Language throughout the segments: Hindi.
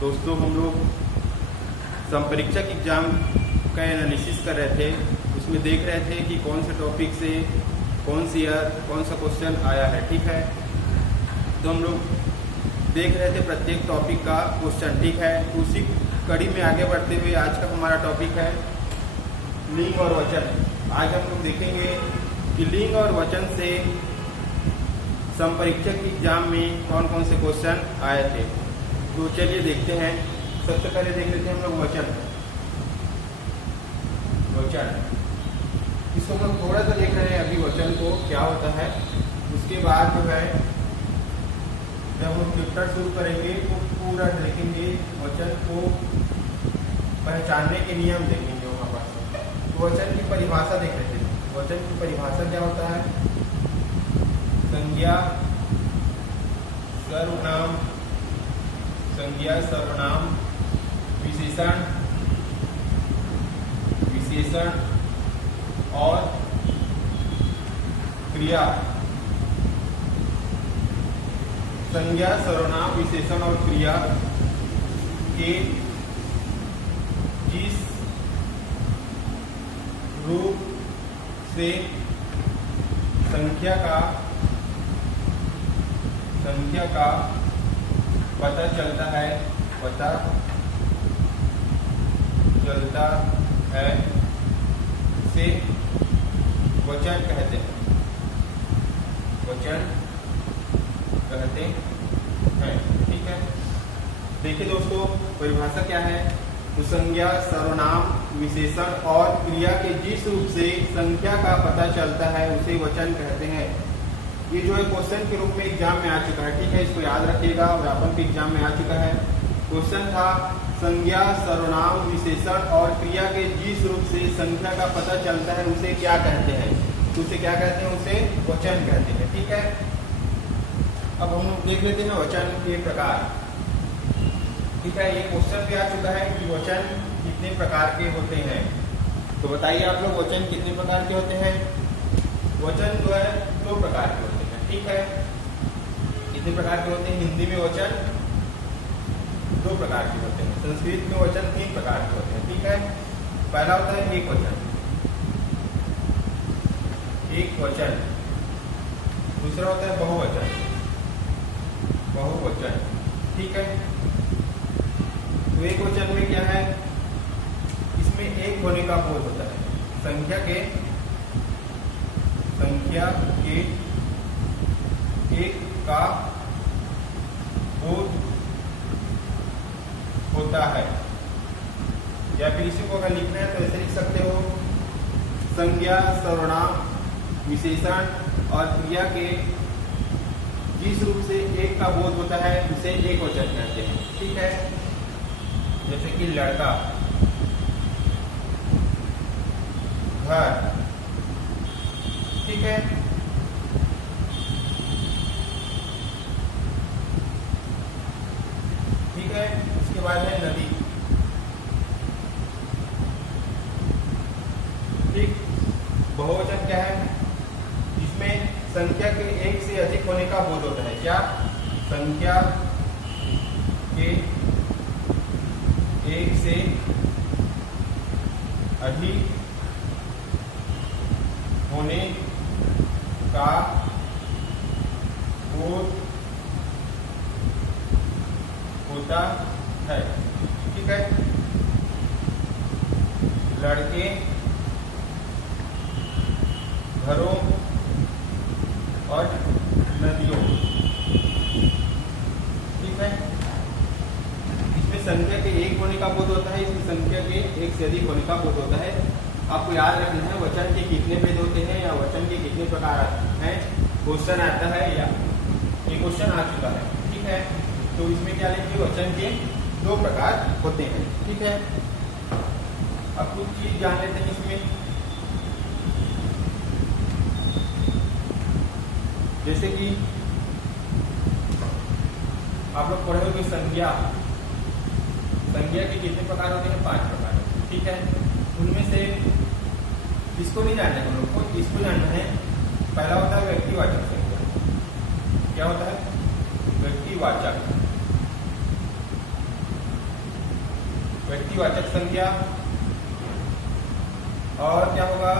दोस्तों, हम लोग संपरीक्षक एग्जाम का एनालिसिस कर रहे थे। उसमें देख रहे थे कि कौन से टॉपिक से कौन सी ईयर कौन सा क्वेश्चन आया है। ठीक है, तो हम लोग देख रहे थे प्रत्येक टॉपिक का क्वेश्चन। ठीक है, उसी कड़ी में आगे बढ़ते हुए आज का हमारा टॉपिक है लिंग और वचन। आज हम लोग देखेंगे कि लिंग और वचन से संपरीक्षक एग्जाम में कौन कौन से क्वेश्चन आए थे। तो चलिए देखते हैं। सबसे पहले देख लेते हैं हम लोग वचन। इसको हम लोग थोड़ा सा देख रहे हैं अभी वचन को क्या होता है। उसके बाद जो है जब हम चैप्टर शुरू करेंगे तो पूरा देखेंगे, वचन को पहचानने के नियम देखेंगे वहाँ पर। तो वचन की परिभाषा देख लेते हैं। वचन की परिभाषा क्या होता है? संज्ञा, सर्वनाम, विशेषण और क्रिया। संज्ञा, सर्वनाम, विशेषण और क्रिया के जिस रूप से संख्या का पता चलता है से वचन कहते हैं। ठीक है, देखिए दोस्तों, परिभाषा क्या है? तो संज्ञा, सर्वनाम, विशेषण और क्रिया के जिस रूप से संख्या का पता चलता है उसे वचन कहते हैं। ये जो है क्वेश्चन के रूप में एग्जाम में आ चुका है। ठीक है, इसको याद रखिएगा। व्यापक के एग्जाम में आ चुका है। क्वेश्चन था संज्ञा, सर्वनाम, विशेषण और क्रिया के जिस रूप से संख्या का पता चलता है उसे क्या कहते हैं? उसे क्या कहते हैं? उसे वचन कहते हैं। ठीक है, अब हम देख लेते हैं वचन के प्रकार। ठीक है, ये क्वेश्चन भी आ चुका है कि वचन कितने प्रकार के होते हैं। तो बताइए आप लोग, वचन कितने प्रकार के होते हैं? वचन जो है 2 प्रकार के होते हैं। ठीक है, कितने प्रकार के होते हैं? हिंदी में वचन 2 प्रकार के होते हैं। संस्कृत में वचन 3 प्रकार के होते हैं। ठीक है, पहला होता है एक वचन, दूसरा होता है बहुवचन। ठीक है, तो एक वचन में क्या है? इसमें एक होने का बोध होता है। संख्या के एक का बोध होता है। या फिर इसी को अगर लिखना है तो ऐसे लिख सकते हो, संज्ञा, सर्वनाम, विशेषण और क्रिया के जिस रूप से एक का बोध होता है उसे एक वचन कहते हैं। ठीक है, जैसे कि लड़का, घर। ठीक है, उसके बाद है नदी। ठीक, बहुवचन क्या है? जिसमें संख्या के एक से अधिक होने का बोध होता है। क्या? संख्या के एक से अधिक होने का बोध होता है। ठीक है, लड़के, घरों और नदियों। ठीक है, इसमें संख्या के एक होने का बोध होता है, इसमें संख्या के एक से अधिक होने का बोध होता है। आपको याद रखना है वचन के कितने भेद होते हैं या वचन के कितने प्रकार हैं। क्वेश्चन आता है या ये क्वेश्चन आ चुका है। ठीक है, तो इसमें क्या लिखिए? वचन के 2 प्रकार होते हैं। ठीक है, अब कुछ चीज जान लेते हैं इसमें। जैसे कि आप लोग पढ़े हो कि संज्ञा के कितने प्रकार होते हैं? 5 प्रकार। ठीक है, उनमें से इसको नहीं जानना है हम लोग को, इसको जानना है। पहला होता है व्यक्तिवाचक संज्ञा। क्या होता है? व्यक्तिवाचक। व्यक्तिवाचक संज्ञा और क्या होगा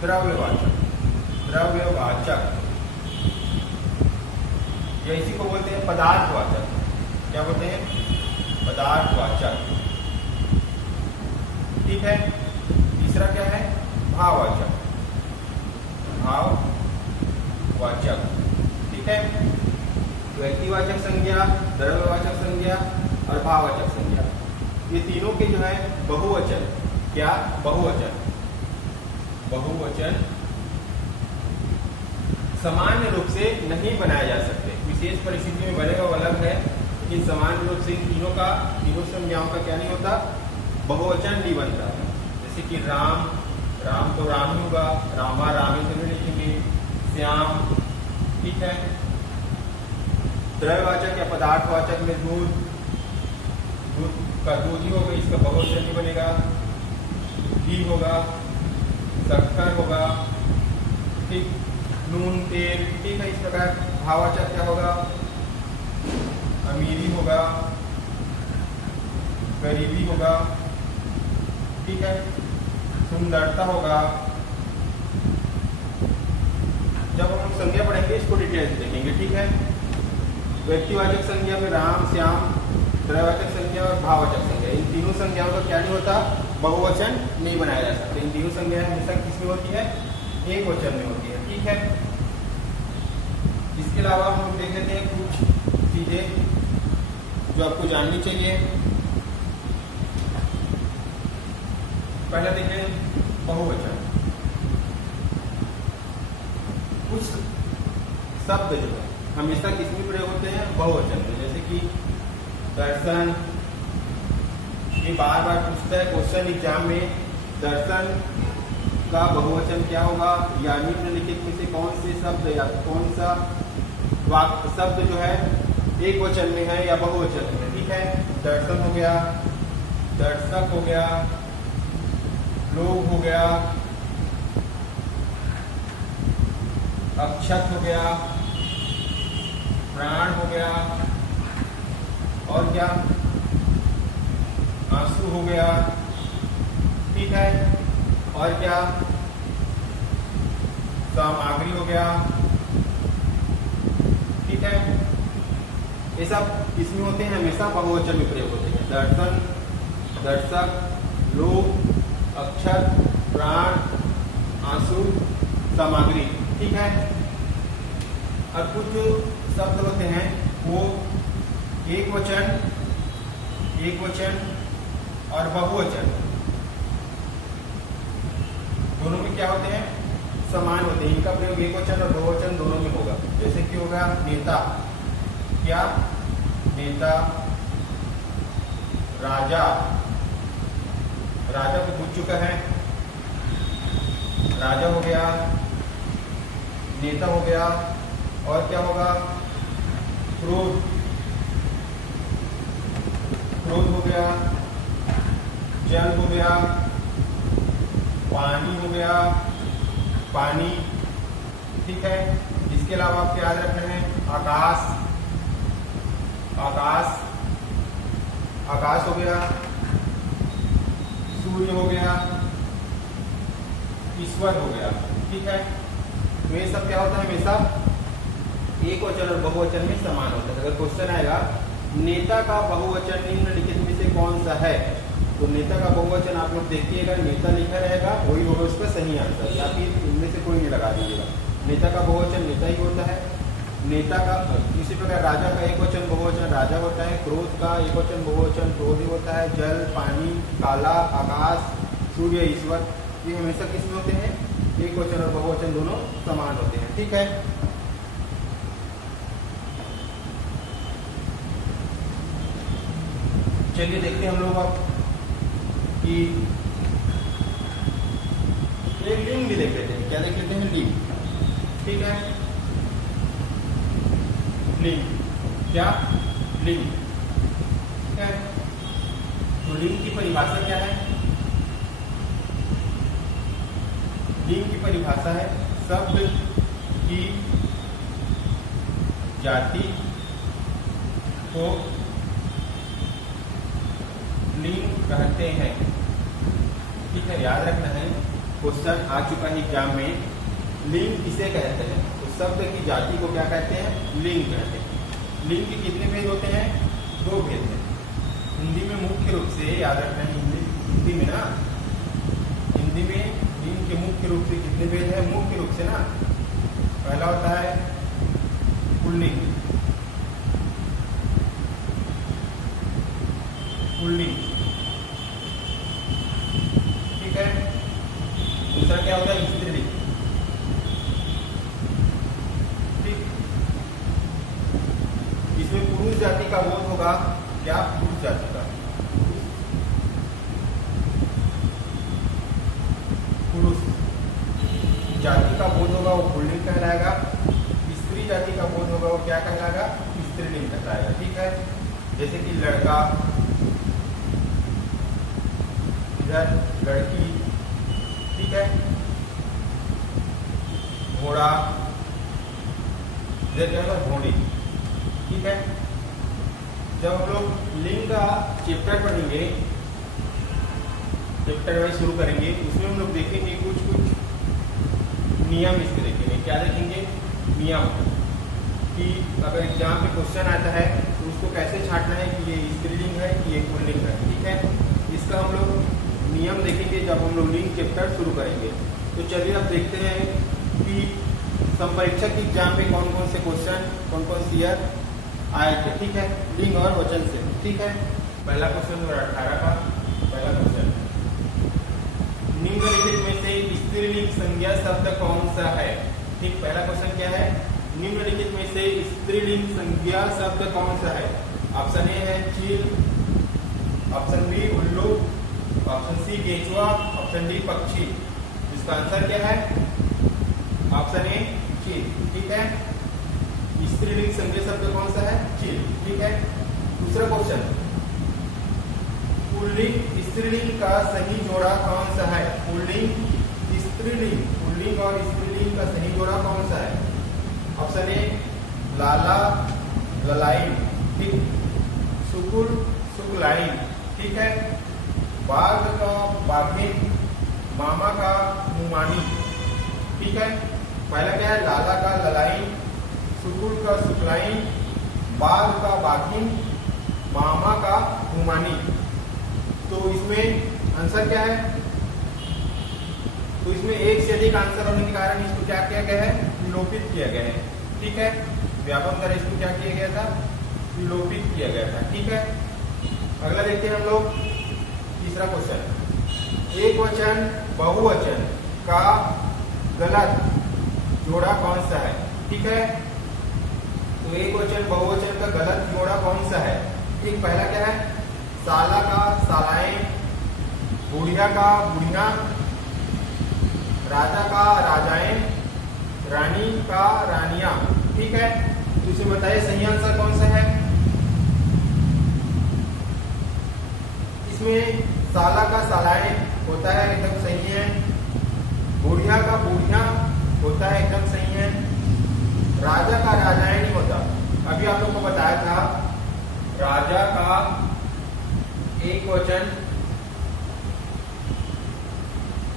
द्रव्यवाचक। द्रव्यवाचक या इसी को बोलते हैं पदार्थवाचक। क्या बोलते हैं? पदार्थवाचक। ठीक है। तीसरा क्या है? भाववाचक। भाववाचक। ठीक है। व्यक्तिवाचक संज्ञा, द्रव्यवाचक संज्ञा और भाववाचक संज्ञा, ये तीनों के जो है बहुवचन। क्या? बहुवचन। बहुवचन सामान्य रूप से नहीं बनाए जा सकते, विशेष परिस्थिति में बनेगा वो अलग है, लेकिन सामान्य रूप से इन तीनों संज्ञाओं का क्या नहीं होता? बहुवचन नहीं बनता है। जैसे कि राम, राम तो राम ही होगा, रामा रामे से भी लिखेंगे, श्याम। ठीक है। द्रव्यवाचक या पदार्थवाचक में दूध, दूध का दूध ही होगा, इसका बहुवचन नहीं बनेगा। घी होगा, शक्कर होगा, ठीक, नून, तेल। ठीक है। इस प्रकार भाववाचक क्या होगा? अमीरी होगा, गरीबी होगा। ठीक है। सुंदरता होगा। जब हम संज्ञा पढ़ेंगे इसको डिटेल से देखेंगे। ठीक है। व्यक्तिवाचक संज्ञा में राम, श्याम, द्रव्यवाचक संज्ञा और भाववाचक संज्ञा, इन तीनों संज्ञाओं का क्या नहीं होता? बहुवचन नहीं बनाया जा सकता। इन तीनों संज्ञाएं हमेशा किसमें होती है? एक वचन में होती है। ठीक है। इसके अलावा हम देख लेते हैं कुछ चीजें जो आपको जाननी चाहिए। पहले देखें बहुवचन। कुछ शब्द जो है हमेशा किसमें प्रयोग होते हैं? बहुवचन में। जैसे कि दर्शन, ये बार बार पूछता है क्वेश्चन एग्जाम में, दर्शन का बहुवचन क्या होगा? या निम्नलिखित में से कौन से शब्द या कौन सा वाक्य शब्द जो है एक वचन में है या बहुवचन में है? ठीक है। दर्शन हो गया, दर्शक हो गया, लोग हो गया, अक्षत हो गया, प्राण हो गया, और क्या? आंसू हो गया। ठीक है। और क्या? सामग्री हो गया। ठीक है। ये सब इसमें होते हैं, हमेशा बहुवचन में प्रयोग होते हैं। दर्शन, दर्शक, लोग, अक्षर, प्राण, आंसू, सामग्री। ठीक है। अब कुछ शब्द होते हैं वो एक वचन और बहुवचन दोनों में क्या होते हैं? समान होते हैं। इनका प्रयोग एक वचन और बहुवचन दोनों में होगा। जैसे कि होगा नेता। क्या? नेता। राजा, राजा को पूछ चुका है, राजा हो गया, नेता हो गया, और क्या होगा? क्रोध, क्रोध हो गया, जल हो गया, पानी हो गया, पानी। ठीक है। इसके अलावा आपको याद रखना है आकाश, आकाश, आकाश हो गया, सूर्य हो गया, ईश्वर हो गया। ठीक है। तो ये सब क्या होता है? हमेशा एक वचन और बहुवचन में समान होता है। अगर क्वेश्चन आएगा नेता का बहुवचन निम्नलिखित में से कौन सा है, तो नेता का बहुवचन आप लोग देखिएगा, नेता लिखा रहेगा, वही होगा उसका सही आंसर, या फिर इनमें से कोई नहीं लगा दीजिएगा। नेता का बहुवचन नेता ही होता है। नेता का इसी प्रकार राजा का एक वचन बहुवचन राजा होता है। क्रोध का एक वचन बहुवचन क्रोध ही होता है। जल, पानी, काला, आकाश, सूर्य, ईश्वर, ये हमेशा किसमें होते हैं? एक वचन और बहुवचन दोनों समान होते हैं। ठीक है। चलिए देखते हैं हम लोग अब कि एक लिंग भी देख लेते हैं। क्या देख लेते हैं? लिंग। ठीक है। लिंग। क्या? लिंग। ठीक है। तो लिंग की परिभाषा क्या है? लिंग की परिभाषा है शब्द की जाति को लिंग कहते हैं। ठीक है, याद रखना है, क्वेश्चन आ चुका है एग्जाम में, लिंग किसे कहते हैं? तो शब्द की जाति को क्या कहते हैं? लिंग कहते हैं। लिंग के कितने भेद होते हैं? 2 भेद हैं। हिंदी में मुख्य रूप से याद रखना है, हिंदी में ना, हिंदी में लिंग के मुख्य रूप से कितने भेद हैं? मुख्य रूप से ना, पहला होता है पुल्लिंग, पुल्लिंग, ठीक है। दूसरा क्या होता है? स्त्रीलिंग, ठीक। इसमें पुरुष जाति का बोध होगा, क्या? पुरुष जाति का, पुरुष जाति का बोध होगा वो पुल्लिंग कहलाएगा। स्त्री जाति का बोध होगा वो क्या कहलाएगा? स्त्रीलिंग कहलाएगा। ठीक है, जैसे कि लड़का, इधर लड़की, ठीक है, घोड़ा, इधर क्या होगा? घोड़ी। ठीक है, जब हम लोग लिंग का चैप्टर पढ़ेंगे, चैप्टर वाइज शुरू करेंगे, उसमें हम लोग देखेंगे कुछ नियम इसके देखेंगे। क्या देखेंगे? नियम, कि अगर एग्जाम में क्वेश्चन आता है तो उसको कैसे छांटना है कि ये स्त्रीलिंग है कि ये पुल्लिंग है। ठीक है, इसका हम लोग नियम देखेंगे जब हम लोग लिंग चैप्टर शुरू करेंगे। तो चलिए अब देखते हैं कि संपरीक्षक की एग्जाम में कौन कौन से क्वेश्चन, कौन कौन सी ईयर आए थे। ठीक है, लिंग और वचन से। ठीक है, पहला क्वेश्चन 2018 का पहला क्वेश्चन, निम्नलिखित में से स्त्रीलिंग संज्ञा शब्द कौन सा है? ठीक, पहला क्वेश्चन क्या है? निम्नलिखित में से स्त्रीलिंग संज्ञा शब्द कौन सा है? ऑप्शन ए है चील, ऑप्शन बी उल्लू, ऑप्शन सी केंचुआ, ऑप्शन डी पक्षी। इसका आंसर क्या है? ऑप्शन ए चील। ठीक है, स्त्रीलिंग संज्ञा शब्द कौन सा है? चील। ठीक है, दूसरा क्वेश्चन, पुल्लिंग स्त्रीलिंग का सही जोड़ा कौन सा है? पुल्लिंग स्त्रीलिंग, पुल्लिंग और स्त्रीलिंग का सही जोड़ा कौन सा है? ऑप्शन ए लाला ललाइन, ठीक, सुकुल सुकलाइन। ठीक है, बाघ का बाघिन, मामा का मुमानी। ठीक है, पहला क्या है? लाला का ललाइन, सुकुल का सुकलाइन, बाघ का बाघिन, मामा का मुमानी। तो इसमें आंसर क्या है? तो इसमें एक से अधिक आंसर होने के कारण इसको क्या किया गया है? विलोपित किया गया है। ठीक है, व्यापक द्वारा इसको क्या किया गया था? विलोपित किया गया था। ठीक है, अगला देखते हैं हम लोग तीसरा क्वेश्चन, एक वचन बहुवचन का गलत जोड़ा कौन सा है? ठीक है, तो एक वचन बहुवचन का गलत जोड़ा कौन सा है? ठीक, पहला क्या है? साला का सालाएं, बुढ़िया का बुढ़िया, राजा का राजाएं, रानी का रानियां। ठीक है, तो इसे बताइए सही आंसर कौन सा है? इसमें साला का सालाएं होता है, एकदम सही है। बुढ़िया का बुढ़िया होता है, एकदम सही है। राजा का राजाएं नहीं होता। अभी आप लोग को बताया था राजा का एक वचन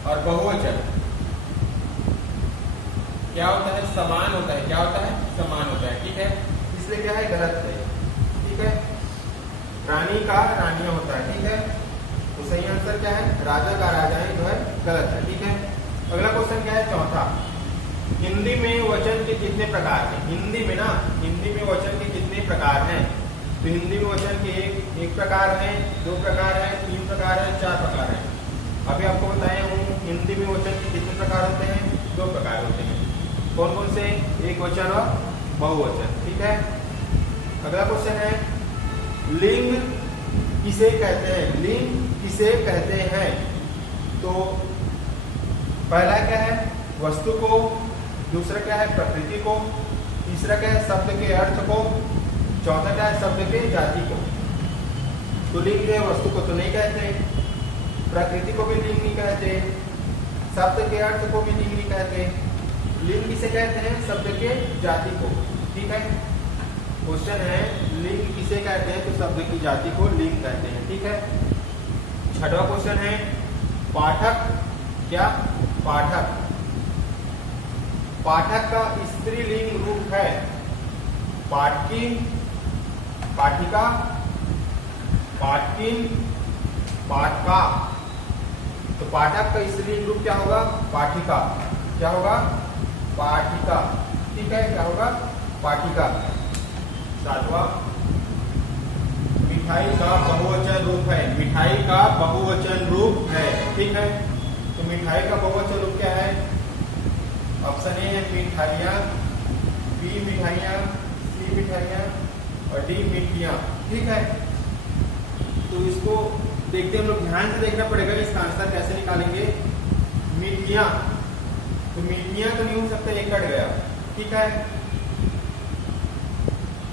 और बहुवचन क्या होता है? समान होता है। क्या होता है? समान होता है। ठीक है, इसलिए क्या है? गलत है। ठीक है, रानी का रानिया होता है। ठीक है, तो सही आंसर क्या है? राजा का राजाएं जो है गलत है। ठीक है, अगला क्वेश्चन क्या है? चौथा, हिंदी में वचन के कितने प्रकार हैं? हिंदी में ना, हिंदी में वचन के कितने प्रकार हैं? तो हिंदी में वचन के एक प्रकार है, 2 प्रकार है, 3 प्रकार है, 4 प्रकार है। अभी आपको बताया हूँ हिंदी में वचन के कितने प्रकार होते हैं? 2 प्रकार होते हैं। कौन कौन से? एक वचन और बहुवचन। ठीक है, अगला क्वेश्चन है, लिंग किसे कहते हैं? लिंग किसे कहते हैं? तो पहला क्या है? वस्तु को, दूसरा क्या है? प्रकृति को, तीसरा क्या है? शब्द के अर्थ को, चौथा क्या है? शब्द के जाति को। तो लिंग जो है वस्तु को तो नहीं कहते, प्रकृति को भी लिंग नहीं कहते, शब्द के अर्थ को भी लिंग नहीं कहते। लिंग किसे कहते हैं? शब्द के जाति को। ठीक है, क्वेश्चन है लिंग किसे कहते हैं? तो शब्द की जाति को लिंग कहते हैं। ठीक है, छठवां क्वेश्चन है पाठक, क्या पाठक, पाठक का स्त्रीलिंग रूप है पाठकिन, पाठिका, पाठकिन, पाठका। तो पाठक का स्त्रीलिंग रूप क्या होगा? पाठिका। क्या होगा? पाठिका। ठीक है, क्या होगा? पाठिका। सातवां, मिठाई का बहुवचन रूप है, मिठाई का बहुवचन रूप है। ठीक है, तो मिठाई का बहुवचन रूप क्या है? ऑप्शन ए है मिठाइयाँ, बी मिठाइयाँ, सी मिठाइयाँ और डी मिठियाँ। ठीक है, तो इसको देखते हम लोग, ध्यान से देखना पड़ेगा इसका आंसर कैसे निकालेंगे। मिठियाँ, तो मिठियाँ तो नहीं हो सकता, एक कट गया। ठीक है,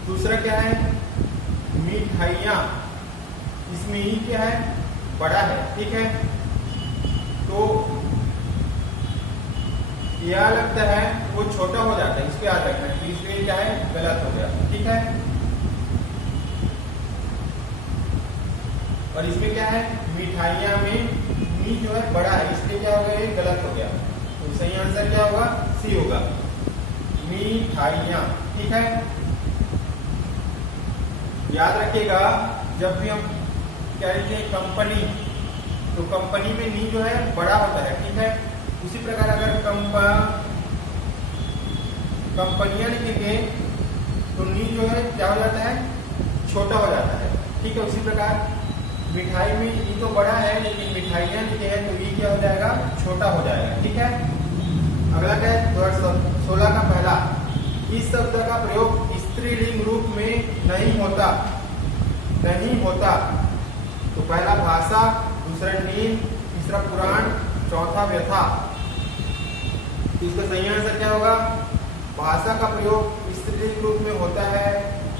दूसरा क्या है? मिठाइयाँ, इसमें ही क्या है? बड़ा है। ठीक है, तो यह लगता है वो छोटा हो जाता है, इसको याद रखना है, तो इसलिए क्या है? गलत हो गया। ठीक है, और इसमें क्या है? मिठाइयाँ में मी जो है बड़ा है, इसलिए क्या हो गया? ये गलत हो गया। तो सही आंसर क्या होगा? सी होगा, मिठाइयाँ। ठीक है, याद रखिएगा जब भी हम क्या लिखते हैं कंपनी, तो कंपनी में नी जो है बड़ा होता है। ठीक है, उसी प्रकार अगर कंपनियां लिखेंगे तो नी जो है क्या हो जाता है? छोटा हो जाता है। ठीक है, उसी प्रकार मिठाई में ई तो बड़ा है, लेकिन मिठाइयाँ लिखे हैं तो ई क्या हो जाएगा? छोटा हो जाएगा। ठीक है, अगला क्या है? 2016 का पहला, इस शब्द का प्रयोग स्त्रीलिंग रूप में नहीं होता, नहीं होता। तो पहला भाषा, दूसरा नींद, तीसरा पुराण, चौथा व्यथा। तो इसका सही आंसर क्या होगा? भाषा का प्रयोग स्त्रीलिंग रूप में होता है,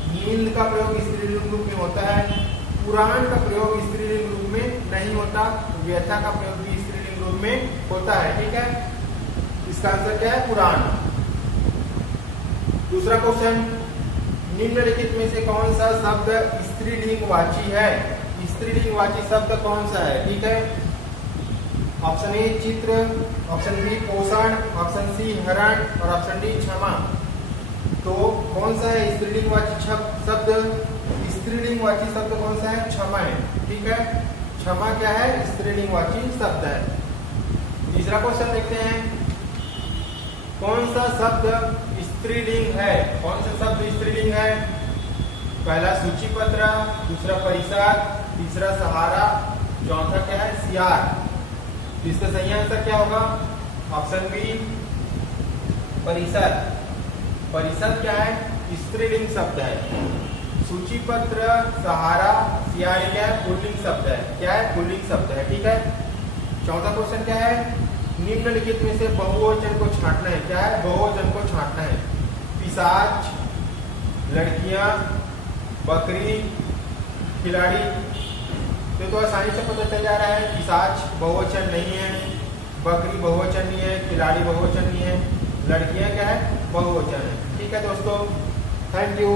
नींद का प्रयोग स्त्रीलिंग रूप में होता है, पुराण का प्रयोग स्त्रीलिंग रूप में नहीं होता, व्यथा का प्रयोग भी स्त्रीलिंग रूप में होता है। ठीक है, इसका आंसर क्या है? पुराण। दूसरा क्वेश्चन, निम्नलिखित में से कौन सा शब्द स्त्रीलिंगवाची है? स्त्रीलिंगवाची शब्द कौन सा है? ठीक है, ऑप्शन ए चित्र, ऑप्शन बी पोषण, ऑप्शन सी हरण और ऑप्शन डी क्षमा। तो कौन सा है स्त्रीलिंगवाची शब्द? स्त्रीलिंगवाची शब्द कौन सा है? क्षमा है। ठीक है, क्षमा क्या है? स्त्रीलिंगवाची शब्द है। तीसरा क्वेश्चन देखते हैं, कौन सा शब्द स्त्रीलिंग है? कौन सा शब्द स्त्रीलिंग है? पहला सूचीपत्र, दूसरा परिषद, तीसरा सहारा, चौथा क्या है? सियार। तो इसका सही आंसर क्या होगा? ऑप्शन बी परिषद। परिषद क्या है? स्त्रीलिंग शब्द है। सूचीपत्र, सहारा, सियार क्या है? पुल्लिंग शब्द है। क्या है? पुल्लिंग शब्द है। ठीक है, चौथा क्वेश्चन क्या है? निम्नलिखित में से बहुवचन को छांटना है। क्या है? बहुवचन को छांटना है। पिशाच, लड़कियां, बकरी, खिलाड़ी। तो आसानी से पता चल जा रहा है पिशाच बहुवचन नहीं है, बकरी बहुवचन नहीं है, खिलाड़ी बहुवचन नहीं है, लड़कियां क्या है? बहुवचन है। ठीक है दोस्तों, थैंक यू।